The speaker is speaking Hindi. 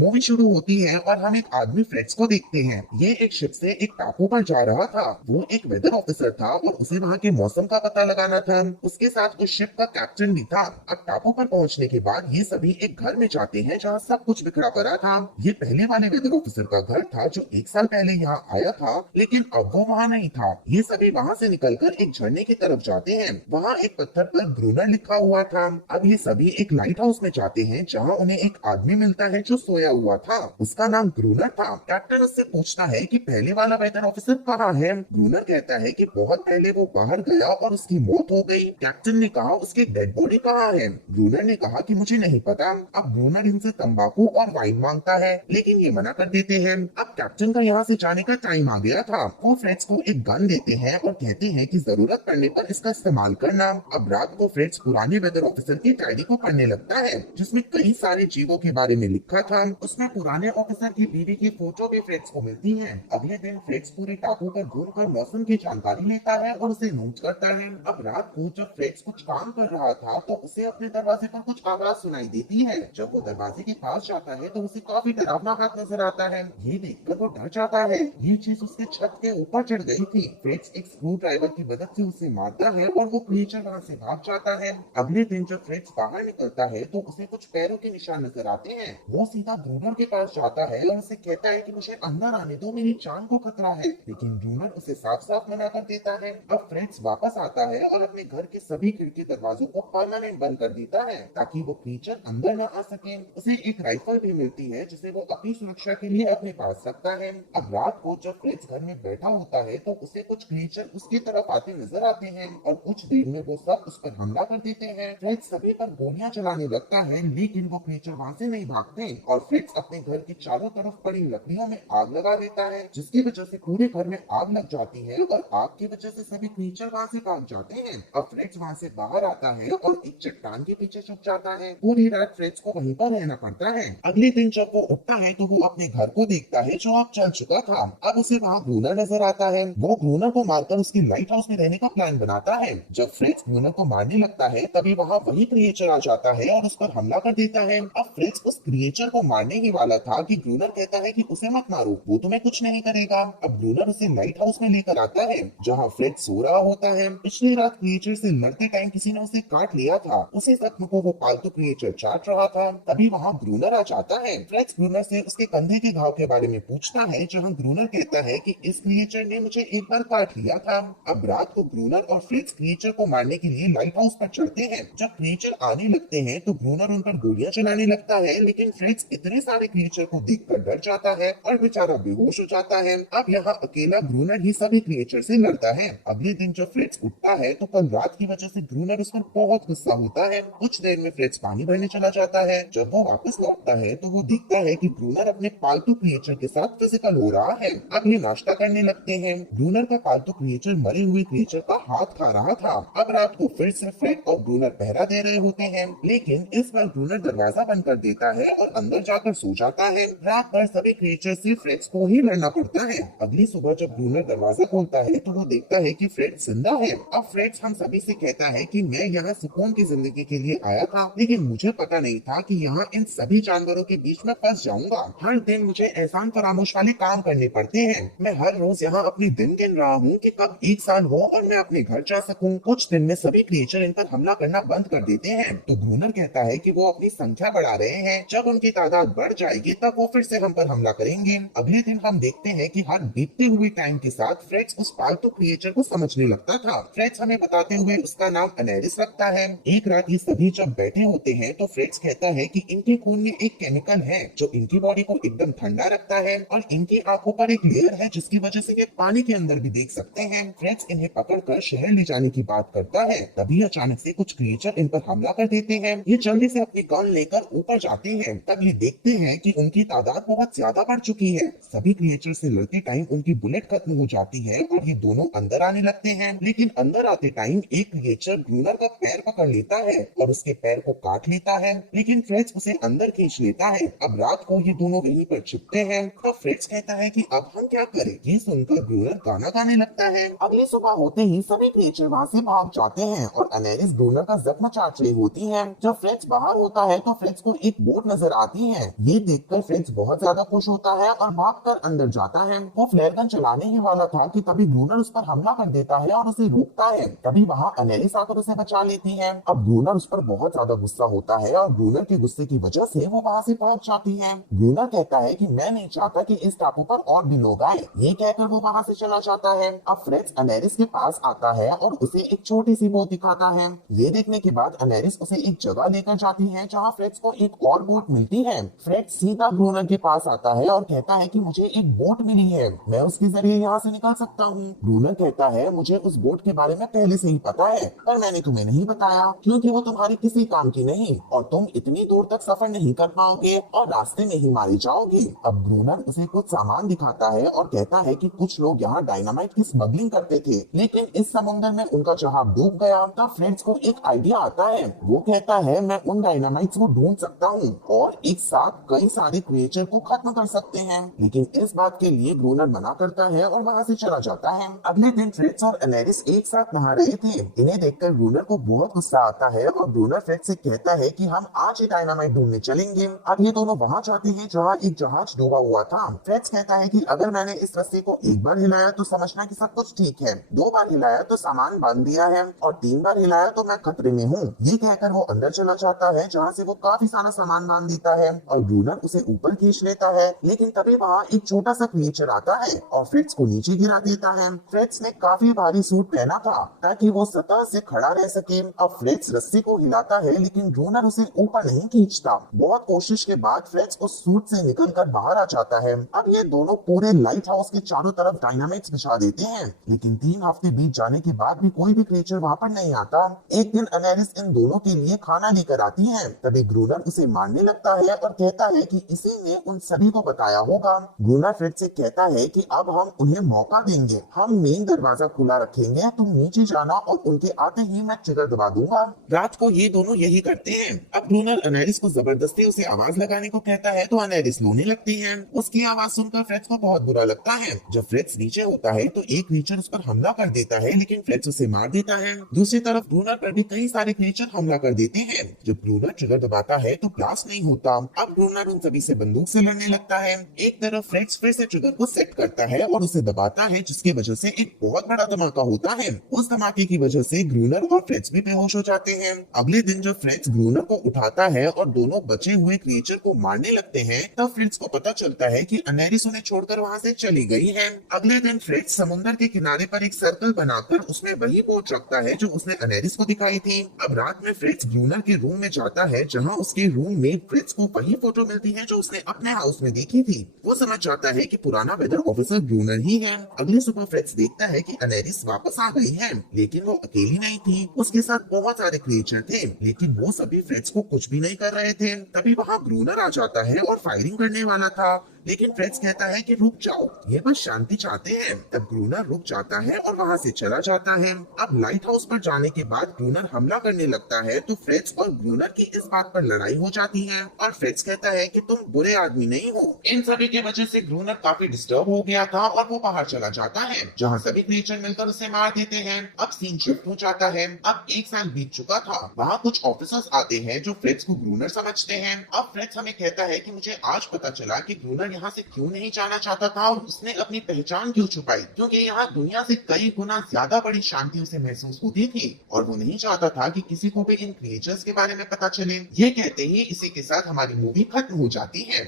मूवी शुरू होती है और हम एक आदमी फ्रेड्स को देखते हैं। ये एक शिप से एक टापू पर जा रहा था। वो एक वेदर ऑफिसर था और उसे वहाँ के मौसम का पता लगाना था। उसके साथ उस शिप का कैप्टन भी था। अब टापू पर पहुँचने के बाद ये सभी एक घर में जाते हैं जहाँ सब कुछ बिखरा पड़ा था। ये पहले वाले वेदर ऑफिसर का घर था जो 1 साल पहले यहाँ आया था, लेकिन अब वो वहाँ नहीं था। ये सभी वहाँ से निकलकर एक झरने की तरफ जाते हैं। वहाँ एक पत्थर पर ग्रूनर लिखा हुआ था। अब ये सभी एक लाइट हाउस में जाते हैं जहाँ उन्हें एक आदमी मिलता है जो सोया हुआ था। उसका नाम ग्रूनर था। कैप्टन उससे पूछता है कि पहले वाला वेदर ऑफिसर कहाँ है। ग्रूनर कहता है कि बहुत पहले वो बाहर गया और उसकी मौत हो गई। कैप्टन ने कहा उसकी डेड बॉडी कहाँ है। ग्रूनर ने कहा कि मुझे नहीं पता। अब ग्रूनर इनसे तंबाकू और वाइन मांगता है, लेकिन ये मना कर देते हैं। अब कैप्टन का यहाँ से जाने का टाइम आ गया था। वो फ्रेड्स को एक गन देते हैं और कहते हैं कि जरूरत पड़ने पर इसका इस्तेमाल करना। अब रात को फ्रेड्स पुराने वेदर ऑफिसर की डायरी को पढ़ने लगता है जिसमें कई सारे जीवों के बारे में लिखा था। उसमें पुराने ऑफिसर की बीवी की फोटो भी फ्रेड्स को मिलती है। अगले दिन फ्रेड्स पूरे टापू पर घूमकर मौसम की जानकारी लेता है और उसे नोट करता है। अब रात को जब फ्रेड्स कुछ काम कर रहा था तो उसे अपने दरवाजे पर कुछ आवाज सुनाई देती है। जब वो दरवाजे के पास जाता है तो उसे काफी डरावना हाथ नजर आता है। ये देखकर वो डर जाता है। ये चीज उसके छत के ऊपर चढ़ गई थी। फ्रेड्स एक स्क्रू ड्राइवर की मदद से उसे मारता है और वो क्रीचर वहाँ से भाग जाता है। अगले दिन जब फ्रेड्स बाहर निकलता है तो उसे कुछ पैरों के निशान नजर आते हैं। वो सीधा ग्रूनर के पास जाता है और उसे कहता है कि मुझे अंदर आने दो, मेरी जान को खतरा है। लेकिन ग्रूनर उसे साफ साफ मना कर देता है। अब फ्रेड्स वापस आता है और अपने घर के सभी खिड़की दरवाजों को परमानेंट बंद कर देता है ताकि वो क्रीचर अंदर न आ सके। उसे एक राइफल भी मिलती है जिसे वो अपनी सुरक्षा के लिए अपने पास रखता है। अब रात को जब फ्रेड्स घर में बैठा होता है तो उसे कुछ क्रीचर उसकी तरफ आते नजर आते हैं और कुछ देर में वो सब उस पर हमला कर देते हैं। फ्रेड्स सभी पर गोलियां चलाने लगता है, लेकिन वो क्रीचर वहाँ से नहीं भागते और फ्रेड्स अपने घर की चारों तरफ पड़ी लकड़ियों में आग लगा देता है जिसकी वजह से पूरे घर में आग लग जाती है और आग की वजह से सभी क्रीचर वहाँ से भाग जाते हैं। अब फ्रेड्स वहाँ से बाहर आता है और एक चट्टान के पीछे छुप जाता है। पूरी रात फ्रेड्स को वहीं पर रहना पड़ता है। अगले दिन जब वो उठता है तो वो अपने घर को देखता है जो अब चल चुका था। अब उसे वहाँ ग्रूनर नजर आता है। वो ग्रूनर को मारकर उसकी लाइट हाउस में रहने का प्लान बनाता है। जब फ्रेड्स ग्रूनर को मारने लगता है तभी वहाँ वही क्रिएचर आ जाता है और उस पर हमला कर देता है। अब फ्रेड्स उस क्रिएचर को मारने ही वाला था कि ग्रूनर कहता है कि उसे मत मारो, वो तुम्हें कुछ नहीं करेगा। अब ग्रूनर उसे लाइट हाउस में लेकर आता है जहाँ फ्रेड्स सो रहा होता है। पिछली रात क्रिएचर से लड़ते टाइम किसी ने उसे काट लिया था। उसी जख्म को वो पालतू क्रिएचर चाट रहा था। तभी वहाँ ग्रूनर आ जाता है। फ्रेड्स ग्रूनर से उसके कंधे के घाव के बारे में पूछता है जहाँ ग्रूनर कहता है कि इस क्रिएचर ने मुझे एक बार काट लिया था। अब रात को ग्रूनर और फ्रेड्स क्रिएचर को मारने के लिए लाइट हाउस पर चढ़ते हैं। जब क्रिएचर आने लगते हैं तो ग्रूनर उन पर गोलियां चलाने लगता है, लेकिन फ्रेड्स इतने सारे क्रिएचर को देखकर डर जाता है और बेचारा बेहोश हो जाता है। अब यहाँ अकेला ग्रूनर ही सभी क्रिएचर से लड़ता है। अगले दिन जब फ्रेड्स उठता है तो कल रात की वजह से ग्रूनर उस पर बहुत गुस्सा होता है। कुछ देर में फ्रेड्स पानी भरने चला जाता है। जब वो वापस लौटता है तो वो देखता है कि ग्रूनर अपने पालतू क्रिएचर के साथ फिजिकल हो रहा है। अब ये नाश्ता करने लगते हैं। ग्रूनर का पालतू क्रिएचर मरे हुए क्रिएचर का हाथ खा रहा था। अब रात को फिर से फ्रेड और ग्रूनर पहरा दे रहे होते हैं, लेकिन इस बार ग्रूनर दरवाजा बंद कर देता है और अंदर जाकर सो जाता है। रात भर सभी क्रिएचर से फ्रेड्स को ही लड़ना पड़ता है। अगली सुबह जब ग्रूनर दरवाजा खोलता है तो वो देखता है कि फ्रेड्स जिंदा है। अब फ्रेड्स हम सभी से कहता है कि मैं यहाँ सुकून की जिंदगी के लिए आया था, लेकिन मुझे पता नहीं था कि यहाँ इन सभी जानवरों के बीच में फंस जाऊंगा। हर दिन मुझे एहसान फरामोश वाले काम करने पड़ते हैं। मैं हर रोज यहाँ अपने दिन गिन रहा हूँ कि कब 1 साल हो और मैं अपने घर जा सकूं। कुछ दिन में सभी क्रिएचर इन पर हमला करना बंद कर देते हैं। तो ग्रूनर कहता है कि वो अपनी संख्या बढ़ा रहे हैं, जब उनकी तादाद बढ़ जाएगी तब वो फिर से हम पर हमला करेंगे। अगले दिन हम देखते हैं कि हर बीतते हुए टाइम के साथ फ्रेड्स उस पालतू क्रिएचर को समझने लगता था। फ्रेड्स हमें बताते हुए उसका नाम अनेरिस रखता है। एक रात ये सभी जब बैठे होते हैं तो फ्रेड्स कहता है कि इनके खून में एक केमिकल है जो इनकी बॉडी को एकदम ठंडा रखता है और इनकी आंखों पर एक लेयर है जिसकी वजह से ये पानी के अंदर भी देख सकते हैं। फ्रेड्स इन्हें पकड़कर शहर ले जाने की बात करता है। तभी अचानक से कुछ क्रिएचर इन पर हमला कर देते हैं। ये जल्दी से अपनी गन लेकर ऊपर जाते हैं। तब ये देखते हैं कि उनकी तादाद बहुत ज्यादा बढ़ चुकी है। सभी क्रिएचर से लड़ते टाइम उनकी बुलेट खत्म हो जाती है और ये दोनों अंदर आने लगते हैं। लेकिन अंदर आते टाइम एक क्रिएचर ग्रूनर का पैर पकड़ लेता है और उसके पैर को काट लेता है, लेकिन फ्रेड्स उसे अंदर खींच लेता है। अब रात को ये दोनों वहीं पर छिपते हैं। तब फ्रेड्स कहता है कि अब हम क्या करें। ये सुनकर ग्रूनर गाना गाने लगता है। अगली सुबह होते ही सभी क्रिएचर वहाँ से भाग जाते हैं और अनेरिस ग्रूनर का जख्म चाट रही होती है। जब फ्रेड्स बाहर होता है तो फ्रेड्स को एक बोट नजर आती है ये देखकर फ्रेड्स बहुत ज्यादा खुश होता है और भागकर अंदर जाता है। वो फ्लेयर गन चलाने ही वाला था कि तभी ग्रूनर उस पर हमला कर देता है और उसे रोकता है। तभी वहाँ अनेलिस आकर उसे बचा लेती है। अब ग्रूनर उस पर बहुत ज्यादा गुस्सा होता है और ग्रूनर के गुस्से की वजह से वो वहाँ से पहुंच जाती है। ग्रूनर कहता है कि मैं नहीं चाहता कि इस टापू पर और भी लोग आए। ये कहकर वो वहाँ से चला जाता है। अब फ्रेड्स अनेरिस के पास आता है और उसे एक छोटी सी बोट दिखाता है। ये देखने के बाद अनेरिस उसे एक जगह लेकर जाती है जहाँ फ्रेड्स को एक और बोट मिलती है। फ्रेड्स सीधा ग्रूनर के पास आता है और कहता है कि मुझे एक बोट मिली है, मैं उसके जरिए यहाँ से निकल सकता हूँ। ग्रूनर कहता है मुझे उस बोट के बारे में पहले से ही पता है, पर मैंने तुम्हें नहीं बताया क्योंकि वो तुम्हारी किसी काम की नहीं और तुम इतनी दूर तक सफर नहीं कर पाओगे और रास्ते में ही मारे जाओगे। अब ग्रूनर उसे कुछ सामान दिखाता है और कहता है कि कुछ लोग यहाँ डायनामाइट की स्मगलिंग करते थे, लेकिन इस समुद्र में उनका जहाज डूब गया। तब फ्रेड्स को एक आइडिया आता है। वो कहता है मैं उन डायनामाइट्स को ढूंढ सकता हूँ और एक साथ कई सारे क्रिएचर को खत्म कर सकते हैं, लेकिन इस बात के लिए ग्रूनर मना करता है और वहाँ से चला जाता है। अगले दिन फ्रेड्स और अनेरिस एक साथ नहा रहे थे। इन्हें देखकर ग्रूनर को बहुत गुस्सा आता है और ग्रूनर फ्रेड्स से कहता है कि हम आज ही डायनामाइट ढूंढने चलेंगे। अब ये दोनों वहाँ जाते हैं जहाँ एक जहाज डूबा हुआ था। फ्रेड्स कहता है कि अगर मैंने इस रस्सी को एक बार हिलाया तो समझना कि सब कुछ ठीक है, 2 बार हिलाया तो सामान बांध दिया है और 3 बार हिलाया तो मैं खतरे में हूँ। ये कहकर वो अंदर चला जाता है जहाँ से वो काफी सारा सामान बांध देता है और ग्रूनर उसे ऊपर खींच लेता है, लेकिन तभी वहाँ एक छोटा सा क्रिएचर आता है और फ्रेड्स को नीचे गिरा देता है। फ्रेड्स ने काफी भारी सूट पहना था ताकि वो सतह से खड़ा रह सके। अब फ्रेड्स रस्सी को हिलाता है लेकिन ग्रूनर उसे ऊपर नहीं खींचता। बहुत कोशिश के बाद फ्रेड्स उस सूट से निकलकर बाहर आ जाता है। अब ये दोनों पूरे लाइट हाउस के चारों तरफ डायनामाइट्स बिछा देते हैं, लेकिन 3 हफ्ते बीत जाने के बाद भी कोई भी क्रिएचर वहाँ पर नहीं आता। एक दिन अनेरिस इन दोनों के लिए खाना लेकर आती है। तभी ग्रूनर उसे मारने लगता है और कहता है कि इसी ने उन सभी को बताया होगा। ग्रूनर फ्रेड्स से कहता है कि अब हम उन्हें मौका देंगे, हम मेन दरवाजा खुला रखेंगे, तुम नीचे जाना और उनके आते ही मैं ट्रिगर दबा दूंगा। रात को ये दोनों यही करते हैं। अब ग्रूनर अनेरिस को जबरदस्ती उसे आवाज लगाने को कहता है तो अनेरिस रोने लगती है। उसकी आवाज सुनकर फ्रेड्स को बहुत बुरा लगता है। जब फ्रेड्स नीचे होता है तो एक क्रीचर उस पर हमला कर देता है, लेकिन फ्रेड्स उसे मार देता है। दूसरी तरफ ग्रूनर पर भी कई सारे क्रीचर हमला कर देते हैं। जब ग्रूनर ट्रिगर दबाता है तो ब्लास्ट नहीं होता। अब ग्रूनर उन सभी से बंदूक से लड़ने लगता है। एक तरफ फ्रेड्स फिर से ट्रिगर को सेट करता है और उसे दबाता है, जिसकी वजह से एक बहुत बड़ा धमाका होता है। उस धमाके की वजह से ग्रूनर और फ्रेड्स भी बेहोश हो जाते हैं। अगले दिन जब फ्रेड्स ग्रूनर को उठाता है और दोनों बचे हुए क्रिएचर को मारने लगते हैं, तब फ्रेड्स को पता चलता है कि अनेरिस उन्हें छोड़कर वहाँ से चली गई है। अगले दिन फ्रेड्स समुद्र के किनारे पर एक सर्कल बनाकर उसमें वही बोट रखता है जो उसने अनेरिस को दिखाई थी। अब रात में फ्रेड्स ग्रूनर के रूम में जाता है जहाँ उसके रूम में फ्रेड्स को वही फोटो मिलती है जो उसने अपने हाउस में देखी थी। वो समझ जाता है कि पुराना वेदर ऑफिसर ग्रूनर ही है। अगले सुबह फ्रेड्स देखता है कि अनेरिस वापस आ गई है, लेकिन वो अकेली नहीं थी, उसके साथ बहुत सारे क्रिएचर थे, लेकिन वो सभी फ्रेड्स को कुछ भी नहीं कर रहे थे। तभी वहाँ ग्रूनर आ जाता है और फायरिंग करने वाला था, लेकिन फ्रेड्स कहता है कि रुक जाओ, ये बस शांति चाहते हैं। तब ग्रूनर रुक जाता है और वहाँ से चला जाता है। अब लाइट हाउस पर जाने के बाद ग्रूनर हमला करने लगता है तो फ्रेड्स और ग्रूनर की इस बात पर लड़ाई हो जाती है और फ्रेड्स कहता है कि तुम बुरे आदमी नहीं हो। इन सभी के वजह से ग्रूनर काफी डिस्टर्ब हो गया था और वो बाहर चला जाता है जहाँ सभी क्रिएचर मिलकर उसे मार देते हैं। अब सीन शिफ्ट हो जाता है। अब 1 साल बीत चुका था। वहाँ कुछ ऑफिसर्स आते हैं जो फ्रेड्स को ग्रूनर समझते हैं। अब फ्रेड्स हमें कहता है कि मुझे आज पता चला कि ग्रूनर यहाँ से क्यों नहीं जाना चाहता था और उसने अपनी पहचान क्यों छुपाई, क्योंकि यहाँ दुनिया से कई गुना ज्यादा बड़ी शांति उसे महसूस होती थी और वो नहीं चाहता था कि किसी को भी इन क्रिएचर्स के बारे में पता चले। ये कहते ही इसी के साथ हमारी मूवी खत्म हो जाती है।